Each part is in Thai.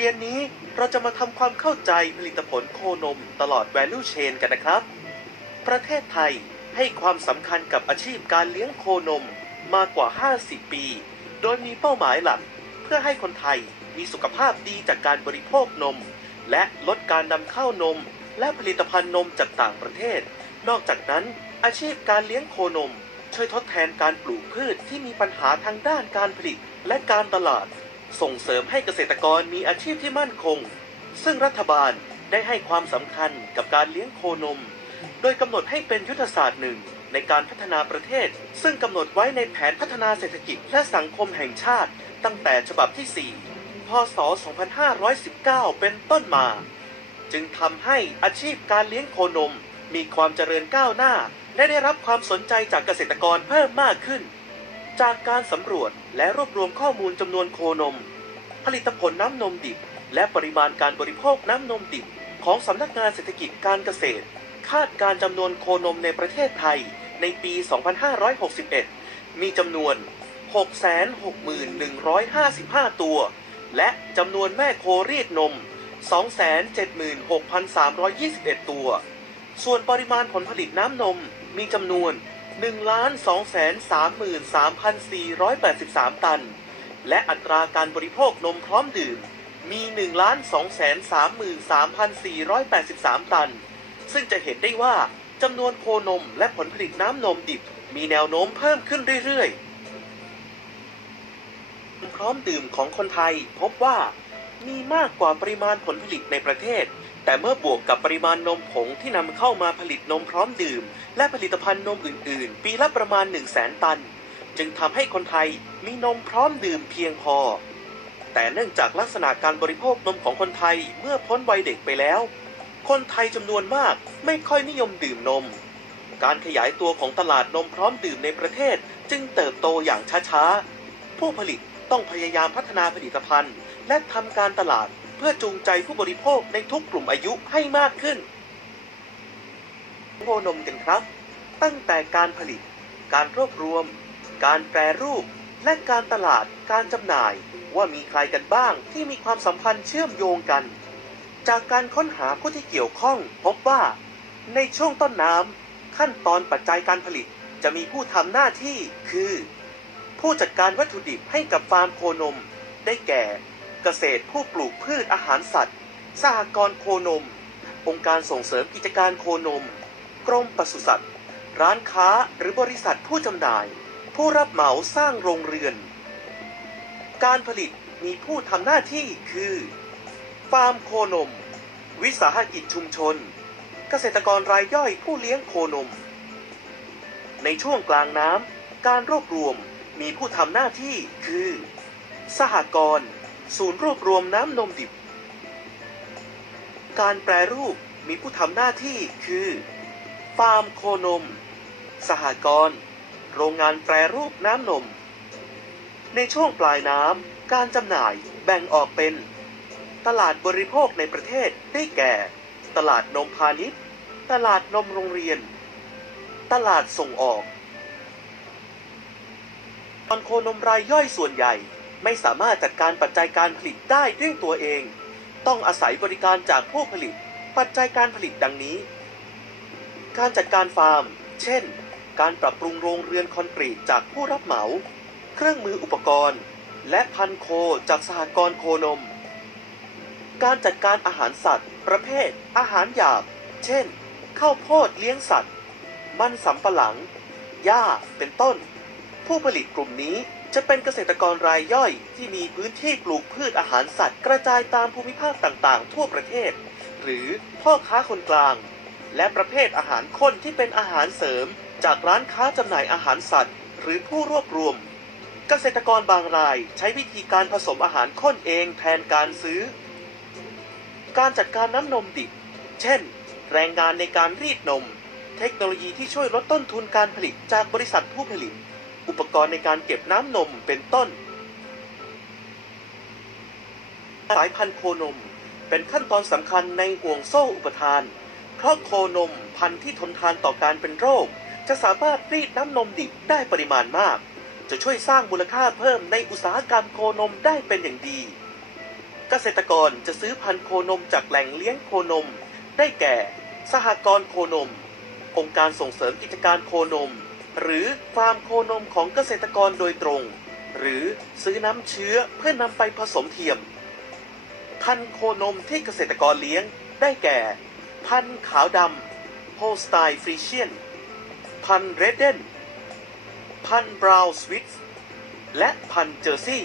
เรียนนี้เราจะมาทำความเข้าใจผลิตผลโคนมตลอด value chain กันนะครับ ประเทศไทยให้ความสำคัญกับอาชีพการเลี้ยงโคนมมากกว่า 50 ปี โดยมีเป้าหมายหลัก เพื่อให้คนไทยมีสุขภาพดีจากการบริโภคนม และลดการนำเข้านม และผลิตภัณฑ์นมจากต่างประเทศ นอกจากนั้น อาชีพการเลี้ยงโคนม ช่วยทดแทนการปลูกพืชที่มีปัญหาทางด้านการผลิตและการตลาด ส่งเสริมให้เกษตรกรมีอาชีพที่มั่นคง ซึ่งรัฐบาลได้ให้ความสำคัญกับการเลี้ยงโคนม โดยกำหนดให้เป็นยุทธศาสตร์หนึ่งในการพัฒนาประเทศ ซึ่งกำหนดไว้ในแผนพัฒนาเศรษฐกิจและสังคมแห่งชาติ ตั้งแต่ฉบับที่ 4 พศ 2519 เป็นต้นมา จึงทำให้อาชีพการเลี้ยงโคนม มีความเจริญก้าวหน้า และได้รับความสนใจจากเกษตรกรเพิ่มมากขึ้น จากการสำรวจและรวบรวมข้อมูลจำนวนโคนม ผลิตผลน้ำนมดิบ และปริมาณการบริโภคน้ำนมดิบ ของสำนักงานเศรษฐกิจการเกษตร คาดการจำนวนโคนมในประเทศไทยในปี 2561 มีจำนวน 661,155 ตัว และจำนวนแม่โครีดนม 276,321 ตัว ส่วนปริมาณผลผลิตน้ำนมมีจำนวน 1,233,483 ตัน และอัตราการบริโภคนมพร้อมดื่ม มี1,233,483 ตัน ซึ่งจะเห็นได้ว่าจำนวนโคนมและผลผลิตน้ำนมดิบ มีแนวโน้มเพิ่มขึ้นเรื่อยๆ พร้อมดื่มของคนไทยพบว่ามีมากกว่าปริมาณผลผลิตในประเทศ แต่เมื่อบวกกับปริมาณนมผงที่นำเข้ามาผลิตนมพร้อมดื่ม และผลิตภัณฑ์นมอื่น ๆ ปีละประมาณ 1 0 0 0 0แสนตัน จึงทำให้คนไทยมีนมพร้อมดื่มเพียงพอ แต่เนื่องจากลักษณะการบริโภคนมของคนไทยเมื่อพ้นวัยเด็กไปแล้ว คนไทยจำนวนมากไม่ค่อยนิยมดื่มนม การขยายตัวของตลาดนมพร้อมดื่มในประเทศ จึงเติบโตอย่างช้าๆผู้ผลิตต้องพยายามพัฒนาผลิตภัณฑ์ และทำการตลาด เพื่อจูงใจผู้บริโภคในทุกกลุ่มอายุให้มากขึ้นโคนมกันครับ ตั้งแต่การผลิต การรวบรวม การแปรรูป และการตลาดการจำหน่าย ว่ามีใครกันบ้างที่มีความสัมพันธ์เชื่อมโยงกัน จากการค้นหาผู้ที่เกี่ยวข้อง พบว่า ในช่วงต้นน้ำขั้นตอนปัจจัยการผลิตจะมีผู้ทำหน้าที่คือ ผู้จัดการวัตถุดิบให้กับฟาร์มโคนม ได้แก่ เกษตรผู้ปลูกพืชอาหารสัตว์ สหกรณ์โคนม องค์การส่งเสริมกิจการโคนม กรมปศุสัตว์ ร้านค้าหรือบริษัทผู้จำหน่าย ผู้รับเหมาสร้างโรงเรือน การผลิตมีผู้ทำหน้าที่คือ ฟาร์มโคนม วิสาหกิจชุมชน เกษตรกรรายย่อยผู้เลี้ยงโคนม ในช่วงกลางน้ำการรวบรวมมีผู้ทำหน้าที่คือ สหกรณ์ ศูนย์รวบรวมน้ำนมดิบ การแปรรูปมีผู้ทำหน้าที่คือ ฟาร์มโคนม สหกรณ์ โรงงานแปรรูปน้ำนม ในช่วงปลายน้ำ การจำหน่ายแบ่งออกเป็น ตลาดบริโภคในประเทศได้แก่ ตลาดนมพาณิชย์ ตลาดนมโรงเรียน ตลาดส่งออกตอนโคนมรายย่อยส่วนใหญ่ ไม่สามารถจัดการปัจจัยการผลิตได้ด้วยตัวเอง ต้องอาศัยบริการจากผู้ผลิต ปัจจัยการผลิตดังนี้ การจัดการฟาร์ม เช่น การปรับปรุงโรงเรือนคอนกรีตจากผู้รับเหมา เครื่องมืออุปกรณ์ และพันโคจากสหกรณ์โคนม การจัดการอาหารสัตว์ ประเภท อาหารหยาบ เช่น ข้าวโพดเลี้ยงสัตว์ มันสำปะหลัง หญ้า เป็นต้น ผู้ผลิตกลุ่มนี้ จะเป็นเกษตรกรรายย่อยที่มีพื้นที่ปลูกพืชอาหารสัตว์ กระจายตามภูมิภาคต่างๆ ทั่วประเทศ หรือพ่อค้าคนกลาง และประเภทอาหารข้นที่เป็นอาหารเสริม จากร้านค้าจำหน่ายอาหารสัตว์ หรือผู้รวบรวม เกษตรกรบางรายใช้วิธีการผสมอาหารข้นเองแทนการซื้อ การจัดการน้ำนมดิบ เช่น แรงงานในการรีดนม เทคโนโลยีที่ช่วยลดต้นทุนการผลิตจากบริษัทผู้ผลิต อุปกรณ์ในการเก็บน้ำนมเป็นต้น สายพันธุ์โคนมเป็นขั้นตอนสำคัญในห่วงโซ่อุปทาน เพราะโคนมพันธุ์ที่ทนทานต่อการเป็นโรค จะสามารถรีดน้ำนมดิบได้ปริมาณมาก จะช่วยสร้างมูลค่าเพิ่มในอุตสาหกรรมโคนมได้เป็นอย่างดี เกษตรกรจะซื้อพันธุ์โคนมจากแหล่งเลี้ยงโคนม ได้แก่ สหกรณ์โคนม องค์การส่งเสริมกิจการโคนม หรือฟาร์มโคนมของเกษตรกรโดยตรง หรือซื้อน้ำเชื้อเพื่อนำไปผสมเทียม พันโคนมที่เกษตรกรเลี้ยงได้แก่ พันขาวดำโฮสไตฟรีเชียน พันเรดเดนพันบราวน์สวิตและพันเจอร์ซี่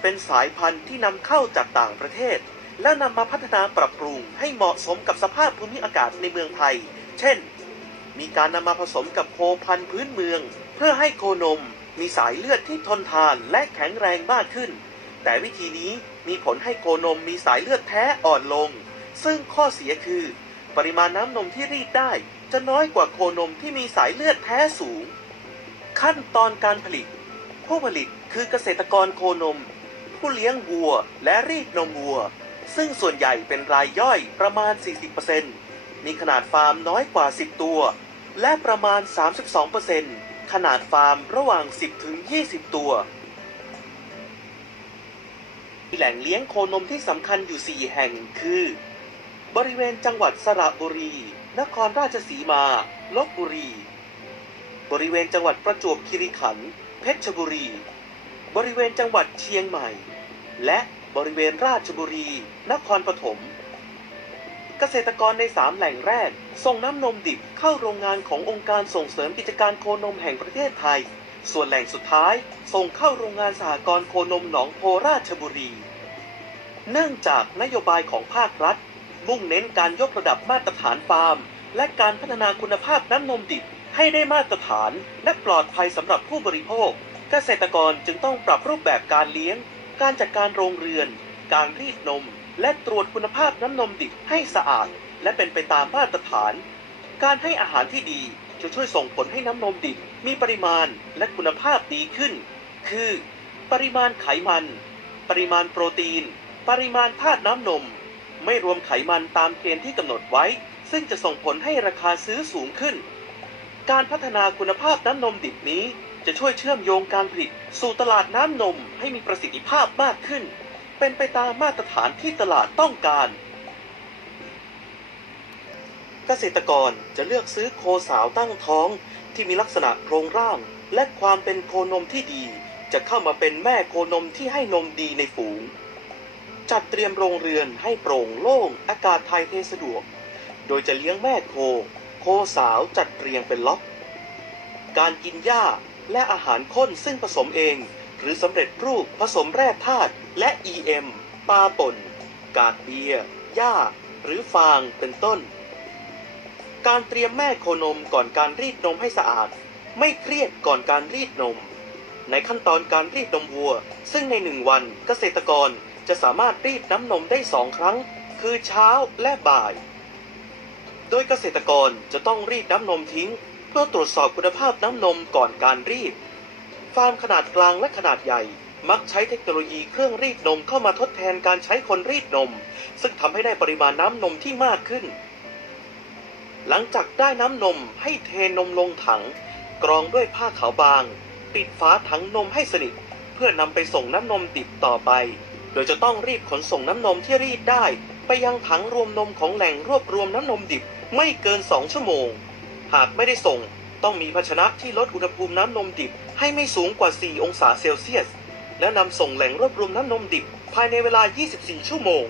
เป็นสายพันธุ์ที่นำเข้าจากต่างประเทศ แล้วนำมาพัฒนาปรับปรุงให้เหมาะสมกับสภาพภูมิอากาศในเมืองไทย เช่น มีการนำมาผสมกับโคพันธุ์พื้นเมือง เพื่อให้โคนมมีสายเลือดที่ทนทานและแข็งแรงมากขึ้น แต่วิธีนี้มีผลให้โคนมมีสายเลือดแท้อ่อนลง ซึ่งข้อเสียคือ ปริมาณน้ำนมที่รีดได้จะน้อยกว่าโคนมที่มีสายเลือดแท้สูง ขั้นตอนการผลิต ผู้ผลิตคือเกษตรกรโคนม ผู้เลี้ยงวัวและรีดนมวัว ซึ่งส่วนใหญ่เป็นรายย่อยประมาณ 40%มีขนาดฟาร์มน้อยกว่า 10 ตัว และประมาณ 32%ขนาดฟาร์มระหว่าง 10 ถึง 20 ตัว แหล่งเลี้ยงโคนมที่สำคัญอยู่ 4 แห่งคือ บริเวณจังหวัดสระบุรี นครราชสีมา ลบบุรี บริเวณจังหวัดประจวบคีรีขันธ์ เพชรบุรี บริเวณจังหวัดเชียงใหม่ และบริเวณราชบุรี นครปฐม เกษตรกรในสามแหล่งแรก ส่งน้ำนมดิบเข้าโรงงานขององค์การส่งเสริมกิจการโคนมแห่งประเทศไทย ส่วนแหล่งสุดท้าย ส่งเข้าโรงงานสหกรณ์โคนมหนองโพราชบุรี เนื่องจากนโยบายของภาครัฐ มุ่งเน้นการยกระดับมาตรฐานฟาร์ม และการพัฒนาคุณภาพน้ำนมดิบให้ได้มาตรฐานและปลอดภัยสำหรับผู้บริโภค เกษตรกรจึงต้องปรับรูปแบบการเลี้ยง การจัดการโรงเรือน การรีดนม และตรวจคุณภาพน้ำนมดิบให้สะอาด และเป็นไปตามมาตรฐาน การให้อาหารที่ดีจะช่วยส่งผลให้น้ำนมดิบมีปริมาณและคุณภาพดีขึ้น คือ ปริมาณไขมัน ปริมาณโปรตีน ปริมาณธาตุน้ำนม ไม่รวมไขมันตามเกณฑ์ที่กำหนดไว้ ซึ่งจะส่งผลให้ราคาซื้อสูงขึ้น การพัฒนาคุณภาพน้ำนมดิบนี้ จะช่วยเชื่อมโยงการผลิตสู่ตลาดน้ำนมให้มีประสิทธิภาพมากขึ้น เป็นไปตามมาตรฐานที่ตลาดต้องการ เกษตรกรจะเลือกซื้อโคสาวตั้งท้องที่มีลักษณะโครงร่าง และความเป็นโคนมที่ดี จะเข้ามาเป็นแม่โคนมที่ให้นมดีในฝูง จัดเตรียมโรงเรือนให้โปร่งโล่งอากาศถ่ายเทสะดวก โดยจะเลี้ยงแม่โค โคสาวจัดเรียงเป็นล็อก การกินหญ้าและอาหารข้นซึ่งผสมเอง หรือสำเร็จรูปผสมแร่ธาตุและ EM ปลาป่น กากเบียร์หญ้า หรือฟางเป็นต้น การเตรียมแม่โคนมก่อนการรีดนมให้สะอาด ไม่เครียดก่อนการรีดนม ในขั้นตอนการรีดนมวัว ซึ่งในหนึ่งวันเกษตรกรจะสามารถรีดน้ำนมได้สองครั้ง คือเช้าและบ่าย โดยเกษตรกรจะต้องรีดน้ำนมทิ้ง เพื่อตรวจสอบคุณภาพน้ำนมก่อนการรีด ฟาร์มขนาดกลางและขนาดใหญ่ มักใช้เทคโนโลยีเครื่องรีดนมเข้ามาทดแทนการใช้คนรีดนม ซึ่งทำให้ได้ปริมาณน้ำนมที่มากขึ้น หลังจากได้น้ำนมให้เทนมลงถัง กรองด้วยผ้าขาวบาง ปิดฝาถังนมให้สนิท เพื่อนำไปส่งน้ำนมดิบต่อไป โดยจะต้องรีบขนส่งน้ำนมที่รีดได้ ไปยังถังรวมนมของแหล่งรวบรวมน้ำนมดิบไม่เกิน 2 ชั่วโมง หากไม่ได้ส่ง ต้องมีภาชนะที่ลดอุณหภูมิน้ำนมดิบให้ไม่สูงกว่า 4 องศาเซลเซียส และนำส่งแหล่งรวบรวมน้ำนมดิบ ภายในเวลา 24 ชั่วโมง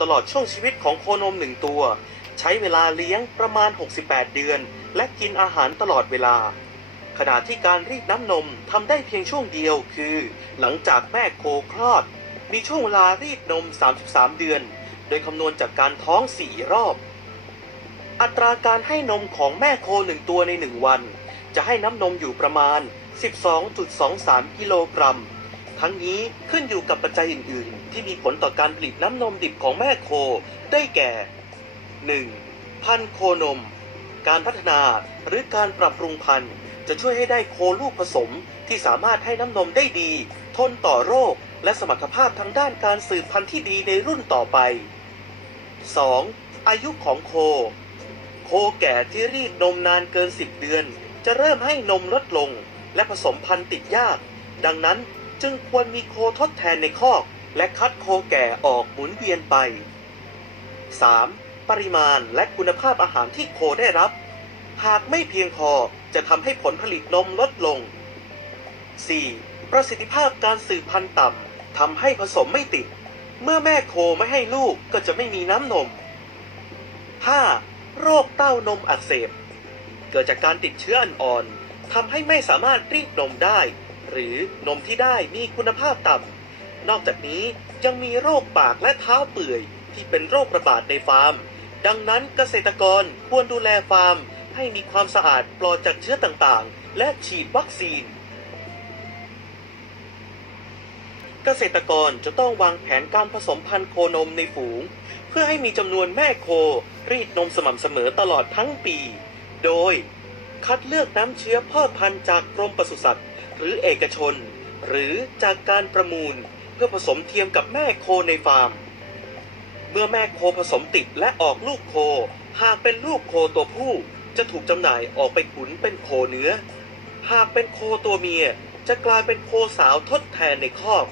ตลอดช่วงชีวิตของโคนมหนึ่งตัว ใช้เวลาเลี้ยงประมาณ 68 เดือน และกินอาหารตลอดเวลา ขณะที่การรีดน้ำนมทำได้เพียงช่วงเดียวคือ หลังจากแม่โคคลอด มีช่วงเวลารีดนม 33 เดือน โดยคำนวณจากการท้อง 4 รอบ อัตราการให้นมของแม่โคหนึ่งตัวใน1วัน จะให้น้ำนมอยู่ประมาณ 12.23 กิโลกรัม ทั้งนี้ขึ้นอยู่กับปัจจัยอื่น ๆ ที่มีผลต่อการผลิตน้ำนมดิบของแม่โคได้แก่ 1. พันโคนม การพัฒนาหรือการปรับปรุงพันธุ์จะช่วยให้ได้โคลูกผสมที่สามารถให้น้ำนมได้ดี ทนต่อโรค และสมรรถภาพทางด้านการสืบพันธุ์ที่ดีในรุ่นต่อไป 2. อายุของโค โคแก่ที่รีดนมนานเกิน 10 เดือน จะเริ่มให้นมลดลง และผสมพันธุ์ติดยาก ดังนั้นจึงควรมีโคทดแทนในคอก และคัดโคแก่ออกหมุนเวียนไป 3. ปริมาณและคุณภาพอาหารที่โคได้รับ หากไม่เพียงพอจะทำให้ผลผลิตนมลดลง 4. ประสิทธิภาพการสืบพันธุ์ต่ำทำให้ผสมไม่ติด เมื่อแม่โคไม่ให้ลูกก็จะไม่มีน้ำนม 5. โรคเต้านมอักเสบ เกิดจากการติดเชื้ออ่อนๆทำให้ไม่สามารถรีดนมได้ หรือนมที่ได้มีคุณภาพต่ำนอกจากนี้ยังมีโรคปากและเท้าเปื่อยที่เป็นโรคระบาดในฟาร์ม ดังนั้นเกษตรกรควรดูแลฟาร์ม ให้มีความสะอาดปลอดจากเชื้อต่างๆ และฉีดวัคซีน เกษตรกรจะต้องวางแผนการผสมพันธุ์โคนมในฝูง เพื่อให้มีจำนวนแม่โค รีดนมสม่ำเสมอตลอดทั้งปี โดย คัดเลือกน้ำเชื้อพ่อพันธุ์จากกรมปศุสัตว์ หรือเอกชน หรือจากการประมูล เพื่อผสมเทียมกับแม่โคในฟาร์ม เมื่อแม่โคผสมติดและออกลูกโค หากเป็นลูกโคตัวผู้จะถูกจำหน่ายออกไปขุนเป็นโคเนื้อ หากเป็นโคตัวเมียจะกลายเป็นโคสาวทดแทนในคอก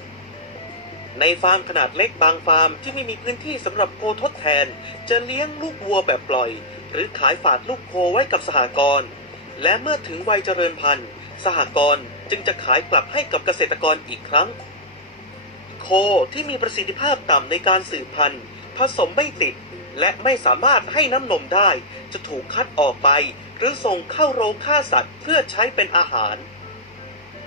ในฟาร์มขนาดเล็กบางฟาร์มที่ไม่มีพื้นที่สำหรับโคทดแทน จะเลี้ยงลูกวัวแบบปล่อย หรือขายฝาดลูกโคไว้กับสหกรณ์และเมื่อถึงวัยเจริญพันธุ์ สหกรณ์จึงจะขายกลับให้กับเกษตรกรอีกครั้ง โคที่มีประสิทธิภาพต่ำในการสืบพันธุ์ ผสมไม่ติด และไม่สามารถให้น้ำนมได้ จะถูกคัดออกไป หรือส่งเข้าโรงฆ่าสัตว์เพื่อใช้เป็นอาหาร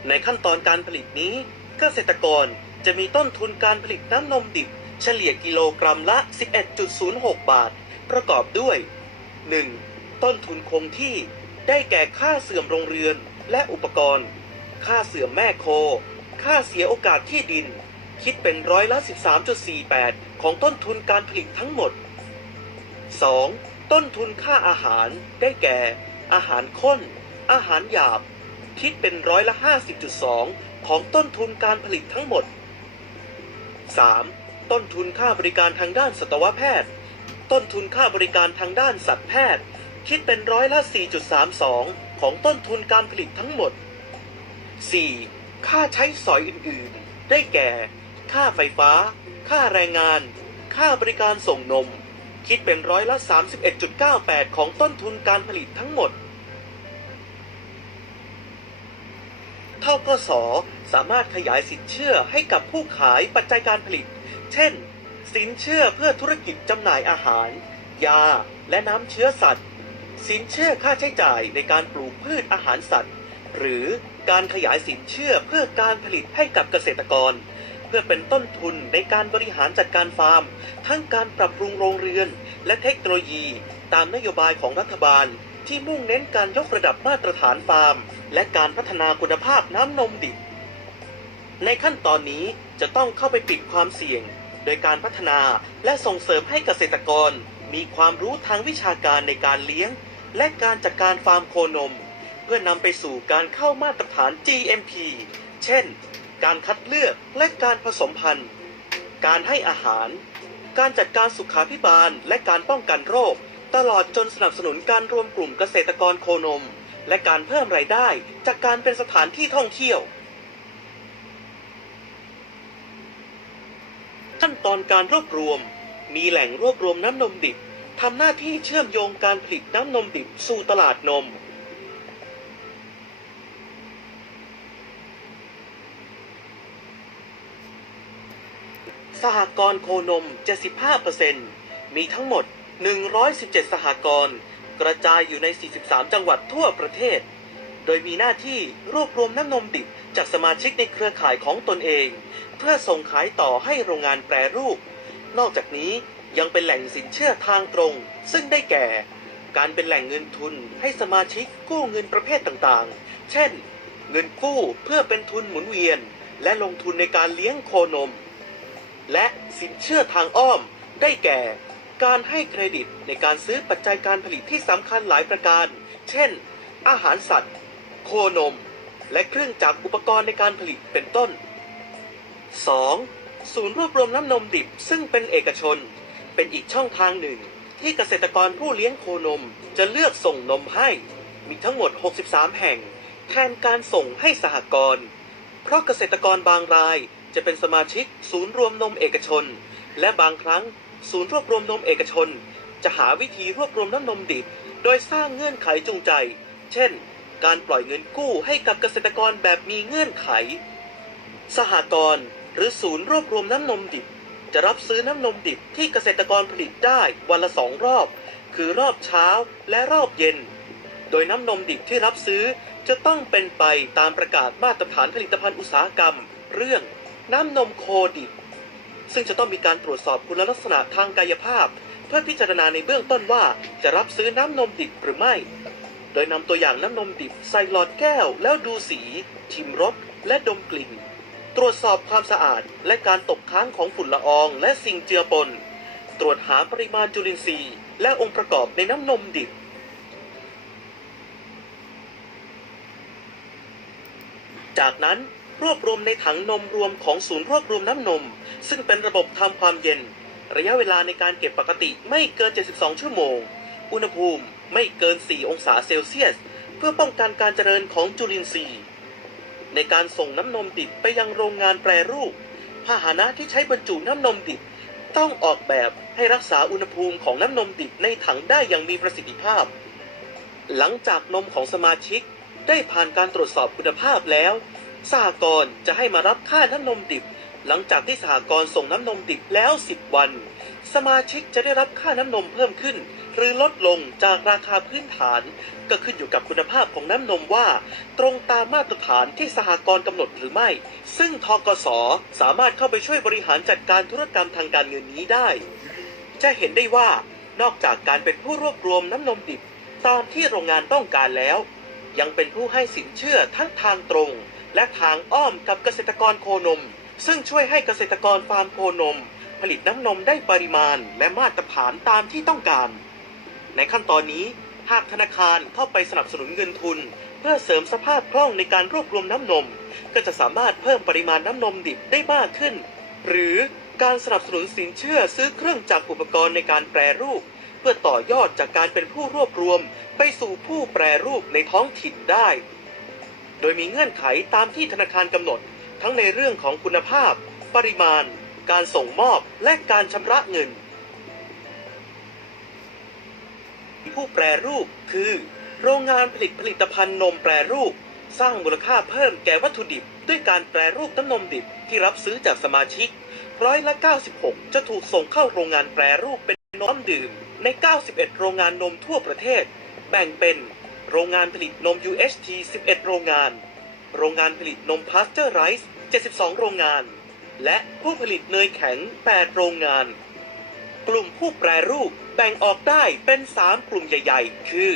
ในขั้นตอนการผลิตนี้ เกษตรกร จะมีต้นทุนการผลิตน้ำนมดิบ เฉลี่ยกิโลกรัมละ 11.06 บาท ประกอบด้วย 1. ต้นทุนคงที่ได้แก่ค่าเสื่อมโรงเรือนและอุปกรณ์ ค่าเสื่อมแม่โค ค่าเสียโอกาสที่ดิน คิดเป็นร้อยละ 13.48 ของต้นทุนการผลิตทั้งหมด 2. ต้นทุนค่าอาหารได้แก่ อาหารข้น อาหารหยาบ คิดเป็นร้อยละ 50.2 ของต้นทุนการผลิตทั้งหมด 3. ต้นทุนค่าบริการทางด้านสัตวแพทย์ ต้นทุนค่าบริการทางด้านสัตวแพทย์ คิดเป็นร้อยละ 4.32 ของต้นทุนการผลิตทั้งหมด 4. ค่าใช้สอยอื่นๆ ได้แก่ ค่าไฟฟ้า ค่าแรงงาน ค่าบริการส่งนม คิดเป็นร้อยละ 31.98 ของต้นทุนการผลิตทั้งหมด ทกสสามารถขยายสินเชื่อให้กับผู้ขายปัจจัยการผลิต เช่น สินเชื่อเพื่อธุรกิจจำหน่ายอาหาร ยา และน้ำเชื้อสัตว์ สินเชื่อค่าใช้จ่ายในการปลูกพืชอาหารสัตว์ หรือการขยายสินเชื่อเพื่อการผลิตให้กับเกษตรกร เพื่อเป็นต้นทุนในการบริหารจัดการฟาร์ม ทั้งการปรับปรุงโรงเรือน และเทคโนโลยี ตามนโยบายของรัฐบาล ที่มุ่งเน้นการยกระดับมาตรฐานฟาร์ม และการพัฒนาคุณภาพน้ำนมดิบ ในขั้นตอนนี้จะต้องเข้าไปปิดความเสี่ยง โดยการพัฒนาและส่งเสริมให้เกษตรกร มีความรู้ทางวิชาการในการเลี้ยง และการจัดการฟาร์มโคนม เพื่อนำไปสู่การเข้ามาตรฐาน GMP เช่น การคัดเลือกและการผสมพันธุ์ การให้อาหาร การจัดการสุขาพิบาลและการป้องกันโรค ตลอดจนสนับสนุนการรวมกลุ่มเกษตรกรโคนม และการเพิ่มรายได้จากการเป็นสถานที่ท่องเที่ยว ขั้นตอนการรวบรวม มีแหล่งรวบรวมน้ำนมดิบทำหน้าที่เชื่อมโยงการผลิตน้ำนมดิบสู่ตลาดนมสหกรณ์โคนม 75%มีทั้งหมด 117 สหกรณ์กระจายอยู่ใน 43 จังหวัดทั่วประเทศ โดยมีหน้าที่รวบรวมน้ำนมดิบจากสมาชิกในเครือข่ายของตนเอง เพื่อส่งขายต่อให้โรงงานแปรรูป นอกจากนี้ยังเป็นแหล่งสินเชื่อทางตรง ซึ่งได้แก่ การเป็นแหล่งเงินทุนให้สมาชิกกู้เงินประเภทต่างๆ เช่น เงินกู้เพื่อเป็นทุนหมุนเวียน และลงทุนในการเลี้ยงโคนม และสินเชื่อทางอ้อมได้แก่ การให้เครดิตในการซื้อปัจจัยการผลิตที่สำคัญหลายประการ เช่น อาหารสัตว์ โคนม และเครื่องจักรอุปกรณ์ในการผลิตเป็นต้น 2. ศูนย์รวบรวมน้ำนมดิบซึ่งเป็นเอกชน เป็นอีกช่องทางหนึ่ง ที่เกษตรกรผู้เลี้ยงโคนมจะเลือกส่งนมให้ มีทั้งหมด 63 แห่ง แทนการส่งให้สหกรณ์ เพราะเกษตรกรบางรายจะเป็นสมาชิกศูนย์รวมนมเอกชน และบางครั้ง ศูนย์รวบรวมนมเอกชน จะหาวิธีรวบรวมน้ำนมดิบ โดยสร้างเงื่อนไขจูงใจ เช่น การปล่อยเงินกู้ให้กับเกษตรกรแบบมีเงื่อนไข สหกรณ์หรือศูนย์รวบรวมน้ำนมดิบ จะรับซื้อน้ำนมดิบที่เกษตรกรผลิตได้วันละสองรอบ คือรอบเช้าและรอบเย็น โดยน้ำนมดิบที่รับซื้อจะต้องเป็นไปตามประกาศมาตรฐานผลิตภัณฑ์อุตสาหกรรม เรื่องน้ำนมโคดิบ ซึ่งจะต้องมีการตรวจสอบคุณลักษณะทางกายภาพ เพื่อพิจารณาในเบื้องต้นว่าจะรับซื้อน้ำนมดิบหรือไม่ โดยนำตัวอย่างน้ำนมดิบใส่หลอดแก้ว แล้วดูสี ชิมรสและดมกลิ่น ตรวจสอบความสะอาดและการตกค้างของฝุ่นละออง และสิ่งเจือปน ตรวจหาปริมาณจุลินทรีย์ และองค์ประกอบในน้ำนมดิบจากนั้น รวบรวมในถังนมรวมของศูนย์รวบรวมน้ำนม ซึ่งเป็นระบบทำความเย็น ระยะเวลาในการเก็บปกติไม่เกิน 72 ชั่วโมง อุณหภูมิไม่เกิน 4 องศาเซลเซียส เพื่อป้องกันการเจริญของจุลินทรีย์ ในการส่งน้ำนมดิบไปยังโรงงานแปรรูปพาหนะที่ใช้บรรจุน้ำนมดิบ ต้องออกแบบให้รักษาอุณหภูมิของน้ำนมดิบในถังได้อย่างมีประสิทธิภาพ หลังจากนมของสมาชิกได้ผ่านการตรวจสอบคุณภาพแล้ว สหกรณ์จะให้มารับค่าน้ำนมดิบ หลังจากที่สหกรณ์ส่งน้ำนมดิบแล้ว 10 วัน สมาชิกจะได้รับค่าน้ำนมเพิ่มขึ้น หรือลดลงจากราคาพื้นฐาน ก็ขึ้นอยู่กับคุณภาพของน้ำนมว่า ตรงตามมาตรฐานที่สหกรณ์กำหนดหรือไม่ ซึ่งทกสสามารถเข้าไปช่วยบริหารจัดการธุรกรรมทางการเงินนี้ได้ จะเห็นได้ว่านอกจากการเป็นผู้รวบรวมน้ำนมดิบตามที่โรงงานต้องการแล้ว ยังเป็นผู้ให้สินเชื่อทั้งทางตรง และทางอ้อมกับเกษตรกรโคนม ซึ่งช่วยให้เกษตรกรฟาร์มโคนม ผลิตน้ำนมได้ปริมาณและมาตรฐานตามที่ต้องการ ในขั้นตอนนี้หากธนาคารเข้าไปสนับสนุนเงินทุน เพื่อเสริมสภาพคล่องในการรวบรวมน้ำนม ก็จะสามารถเพิ่มปริมาณน้ำนมดิบได้มากขึ้น หรือการสนับสนุนสินเชื่อซื้อเครื่องจักรอุปกรณ์ในการแปรรูป เพื่อต่อยอดจากการเป็นผู้รวบรวม ไปสู่ผู้แปรรูปในท้องถิ่นได้ โดยมีเงื่อนไขตามที่ธนาคารกำหนด ทั้งในเรื่องของคุณภาพ ปริมาณ การส่งมอบและการชำระเงิน ผู้แปรรูปคือ โรงงานผลิตผลิตภัณฑ์นมแปรรูป สร้างมูลค่าเพิ่มแก่วัตถุดิบ ด้วยการแปรรูปน้ำนมดิบที่รับซื้อจากสมาชิกร้อยละ 96 จะถูกส่งเข้าโรงงานแปรรูปเป็นน้ำดื่มใน 91 โรงงานนมทั่วประเทศ แบ่งเป็น โรงงานผลิตนม UHT 11 โรงงาน โรงงานผลิตนมพาสเจอร์ไรส์72 โรงงาน และผู้ผลิตเนยแข็ง 8 โรงงาน กลุ่มผู้แปรรูปแบ่งออกได้เป็น 3 กลุ่มใหญ่ ๆ คือ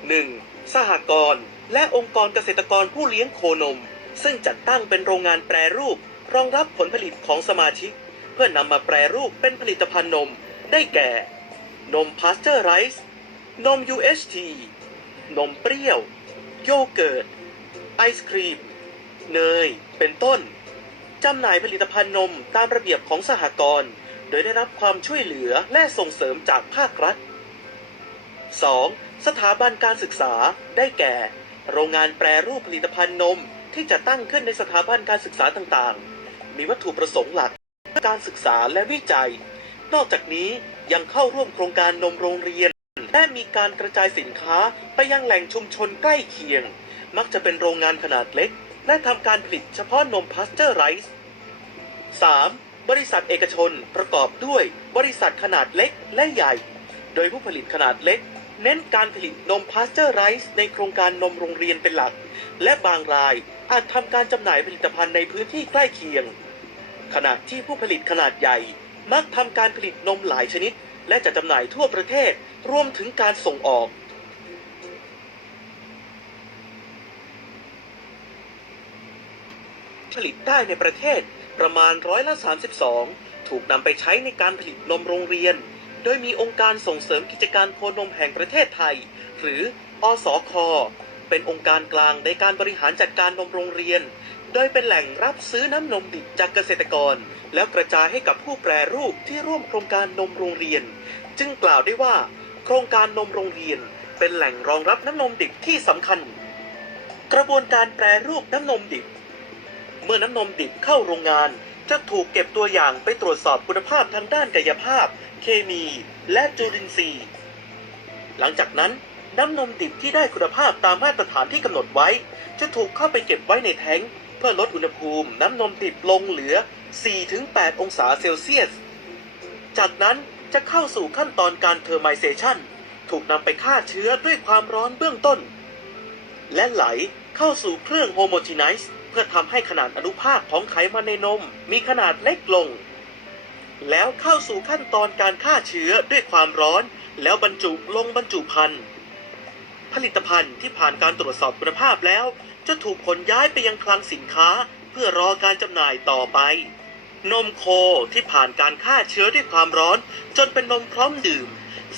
1. สหกรณ์และองค์กรเกษตรกรผู้เลี้ยงโคนม ซึ่งจัดตั้งเป็นโรงงานแปรรูป รองรับผลผลิตของสมาชิก เพื่อนำมาแปรรูปเป็นผลิตภัณฑ์นม ได้แก่ นมพาสเจอร์ไรส์นม UHT นมเปรี้ยว โยเกิร์ต ไอศครีม เนย เป็นต้น จำหน่ายผลิตภัณฑ์นมตามระเบียบของสหกรณ์ โดยได้รับความช่วยเหลือและส่งเสริมจากภาครัฐ 2. สถาบันการศึกษา ได้แก่ โรงงานแปรรูปผลิตภัณฑ์นมที่จะตั้งขึ้นในสถาบันการศึกษาต่างๆ มีวัตถุประสงค์หลักเพื่อการศึกษาและวิจัย นอกจากนี้ยังเข้าร่วมโครงการนมโรงเรียน และมีการกระจายสินค้าไปยังแหล่งชุมชนใกล้เคียง มักจะเป็นโรงงานขนาดเล็ก และทำการผลิตเฉพาะนมพาสเจอร์ไรส์ 3. บริษัทเอกชนประกอบด้วยบริษัทขนาดเล็กและใหญ่ โดยผู้ผลิตขนาดเล็ก เน้นการผลิตนมพาสเจอร์ไรส์ในโครงการนมโรงเรียนเป็นหลัก และบางรายอาจทำการจำหน่ายผลิตภัณฑ์ในพื้นที่ใกล้เคียง ขณะที่ผู้ผลิตขนาดใหญ่ มักทำการผลิตนมหลายชนิด และจะจำหน่ายทั่วประเทศรวมถึงการส่งออก ผลิตได้ในประเทศประมาณร้อยละ32 ถูกนำไปใช้ในการผลิตนมโรงเรียน โดยมีองค์การส่งเสริมกิจการโคนมแห่งประเทศไทย หรือ อสค เป็นองค์การกลางในการบริหารจัดการนมโรงเรียน โดยเป็นแหล่งรับซื้อน้ำนมดิบจากเกษตรกร แล้วกระจายให้กับผู้แปรรูปที่ร่วมโครงการนมโรงเรียน จึงกล่าวได้ว่า โครงการนมโรงเรียน เป็นแหล่งรองรับน้ำนมดิบที่สำคัญ กระบวนการแปรรูปน้ำนมดิบ เมื่อน้ำนมดิบเข้าโรงงาน จะถูกเก็บตัวอย่างไปตรวจสอบคุณภาพทางด้านกายภาพ เคมี และจุลินทรีย์ หลังจากนั้นน้ำนมดิบที่ได้คุณภาพตามมาตรฐานที่กำหนดไว้ จะถูกเข้าไปเก็บไว้ในแท้ง พื่อลดอุณหภูมิน้ำนมดิบลงเหลือ 4-8 องศาเซลเซียส จากนั้นจะเข้าสู่ขั้นตอนการเทอร์ไมเซชันถูกนำไปฆ่าเชื้อด้วยความร้อนเบื้องต้น และไหลเข้าสู่เครื่องโฮโมจีไนซ์เพื่อทำให้ขนาดอนุภาคของไขมันในนม มีขนาดเล็กลง แล้วเข้าสู่ขั้นตอนการฆ่าเชื้อด้วยความร้อน แล้วบรรจุลงบรรจุภัณฑ์ผลิตภัณฑ์ที่ผ่านการตรวจสอบคุณภาพแล้ว จะถูกขนย้ายไปยังคลังสินค้าเพื่อรอการจำหน่ายต่อไป นมโคที่ผ่านการฆ่าเชื้อด้วยความร้อน จนเป็นนมพร้อมดื่ม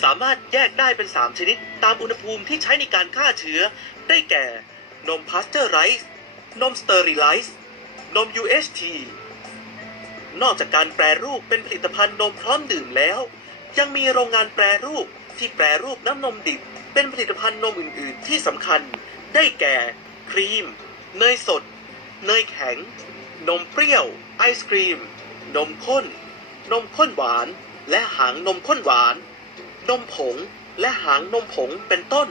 สามารถแยกได้เป็น 3 ชนิด ตามอุณหภูมิที่ใช้ในการฆ่าเชื้อ ได้แก่ นมพาสเจอร์ไรส์นมสเตอริไลซ์นม UHT นอกจากการแปรรูปเป็นผลิตภัณฑ์นมพร้อมดื่มแล้ว ยังมีโรงงานแปรรูปที่แปรรูปน้ำนมดิบ เป็นผลิตภัณฑ์นมอื่น ๆ ที่สำคัญ ได้แก่ ครีม เนยสด เนยแข็ง นมเปรี้ยว ไอศครีม นมข้น นมข้นหวาน และหางนมข้นหวาน นมผง และหางนมผงเป็นต้น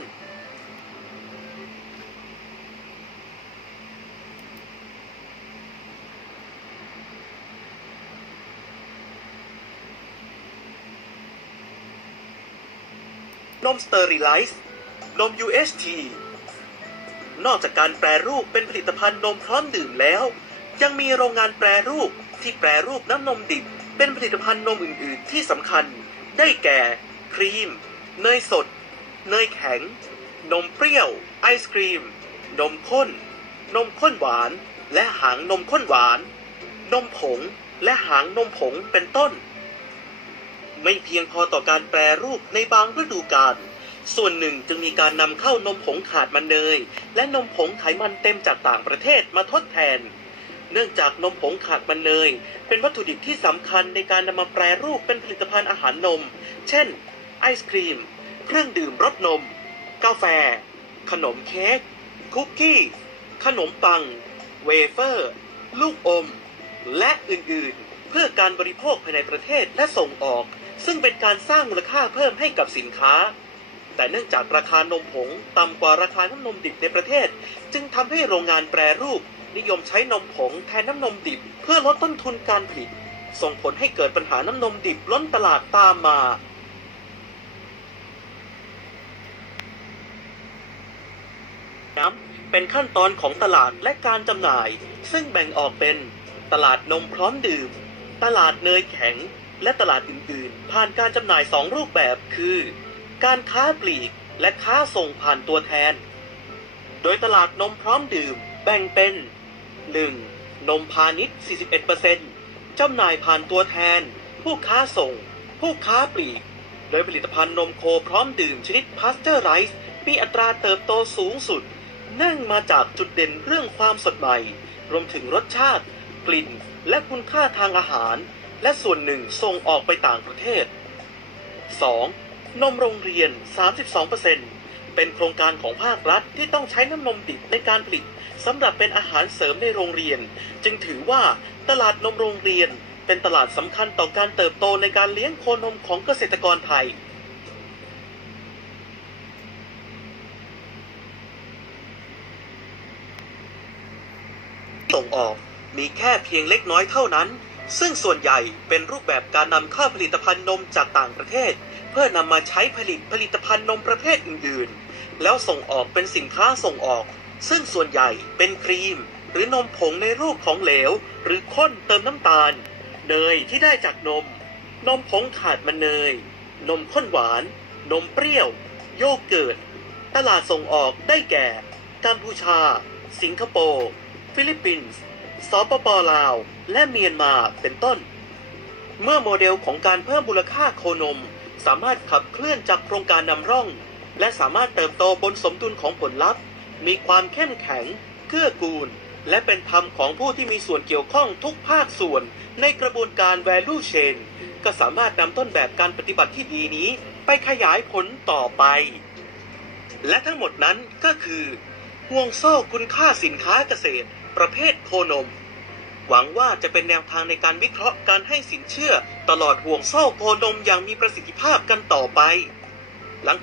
นมสเตอริไลซ์นม UHT นอกจากการแปรรูปเป็นผลิตภัณฑ์นมพร้อมดื่มแล้ว ยังมีโรงงานแปรรูปที่แปรรูปน้ำนมดิบ เป็นผลิตภัณฑ์นมอื่น ๆ ที่สำคัญ ได้แก่ ครีม เนยสด เนยแข็ง นมเปรี้ยว ไอศครีม นมข้น นมข้นหวาน และหางนมข้นหวาน นมผง และหางนมผงเป็นต้น ไม่เพียงพอต่อการแปรรูปในบางฤดูกาล ส่วนหนึ่งจึงมีการนำเข้านมผงขาดมันเนย และนมผงไขมันเต็มจากต่างประเทศมาทดแทน เนื่องจากนมผงขาดมันเนย เป็นวัตถุดิบที่สำคัญในการนำมาแปรรูปเป็นผลิตภัณฑ์อาหารนม เช่น ไอศครีม เครื่องดื่มรสนม กาแฟ ขนมเค้ก คุกกี้ ขนมปัง เวเฟอร์ ลูกอม และอื่นๆ เพื่อการบริโภคภายในประเทศและส่งออก ซึ่งเป็นการสร้างมูลค่าเพิ่มให้กับสินค้า แต่เนื่องจากราคานมผงต่ำกว่าราคาน้ำนมดิบในประเทศ จึงทำให้โรงงานแปรรูป นิยมใช้นมผงแทนน้ำนมดิบ เพื่อลดต้นทุนการผลิต ส่งผลให้เกิดปัญหาน้ำนมดิบล้นตลาดตามมาน้ำเป็นขั้นตอนของตลาดและการจำหน่าย ซึ่งแบ่งออกเป็น ตลาดนมพร้อมดื่ม ตลาดเนยแข็ง และตลาดอื่น ๆ ผ่านการจำหน่ายสองรูปแบบคือ การค้าปลีกและค้าส่งผ่านตัวแทน โดยตลาดนมพร้อมดื่มแบ่งเป็น 1. นมพาณิชย์ 41%จำหน่ายผ่านตัวแทน ผู้ค้าส่ง ผู้ค้าปลีก โดยผลิตภัณฑ์นมโคพร้อมดื่มชนิดพาสเจอร์ไรส์มีอัตราเติบโตสูงสุดเนื่องมาจากจุดเด่นเรื่องความสดใหม่ รวมถึงรสชาติ กลิ่น และคุณค่าทางอาหาร และส่วนหนึ่งส่งออกไปต่างประเทศ 2. นมโรงเรียน 32%เป็นโครงการของภาครัฐที่ต้องใช้น้ำนมดิบในการผลิตสำหรับเป็นอาหารเสริมในโรงเรียน จึงถือว่าตลาดนมโรงเรียน เป็นตลาดสำคัญต่อการเติบโตในการเลี้ยงโคนมของเกษตรกรไทยส่งออกมีแค่เพียงเล็กน้อยเท่านั้น ซึ่งส่วนใหญ่เป็นรูปแบบการนำเข้าผลิตภัณฑ์นมจากต่างประเทศ เพื่อนำมาใช้ผลิตผลิตภัณฑ์นมประเภทอื่นๆ แล้วส่งออกเป็นสินค้าส่งออก ซึ่งส่วนใหญ่เป็นครีม หรือนมผงในรูปของเหลว หรือข้นเติมน้ำตาล เนยที่ได้จากนม นมผงขาดมันเนย นมข้นหวาน นมเปรี้ยว โยเกิร์ต ตลาดส่งออกได้แก่กัมพูชา สิงคโปร์ ฟิลิปปินส์ สปปลาว และเมียนมาเป็นต้น เมื่อโมเดลของการเพิ่มมูลค่าโคนม สามารถขับเคลื่อนจากโครงการนำร่อง และสามารถเติบโตบนสมดุลของผลลัพธ์ มีความเข้มแข็ง เกื้อกูล และเป็นธรรมของผู้ที่มีส่วนเกี่ยวข้องทุกภาคส่วน ในกระบวนการ value chain ก็สามารถนำต้นแบบการปฏิบัติที่ดีนี้ ไปขยายผลต่อไป และทั้งหมดนั้นก็คือห่วงโซ่คุณค่าสินค้าเกษตร ประเภทโคนม หวังว่าจะเป็นแนวทางในการวิเคราะห์การให้สินเชื่อตลอดห่วงโซ่โคนมอย่างมีประสิทธิภาพกันต่อไป หลังจาก